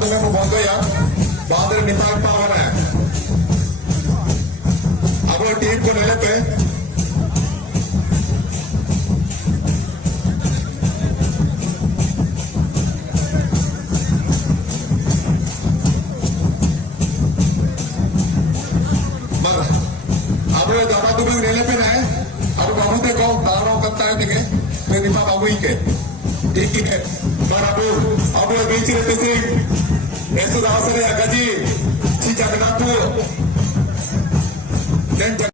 bandel mo bondo ya. Bandel nitak pawana hai. Ab wo team ko nele pe. Mar. Ab wo daba tu bang nele pe na hai. Ab babu de ko taro करता है देखे. मैं Nipah बाबू ही के. ठीक है. Mar अब बीच रहते से ऐसा दावसरे अगाजी ची जगन्नाथ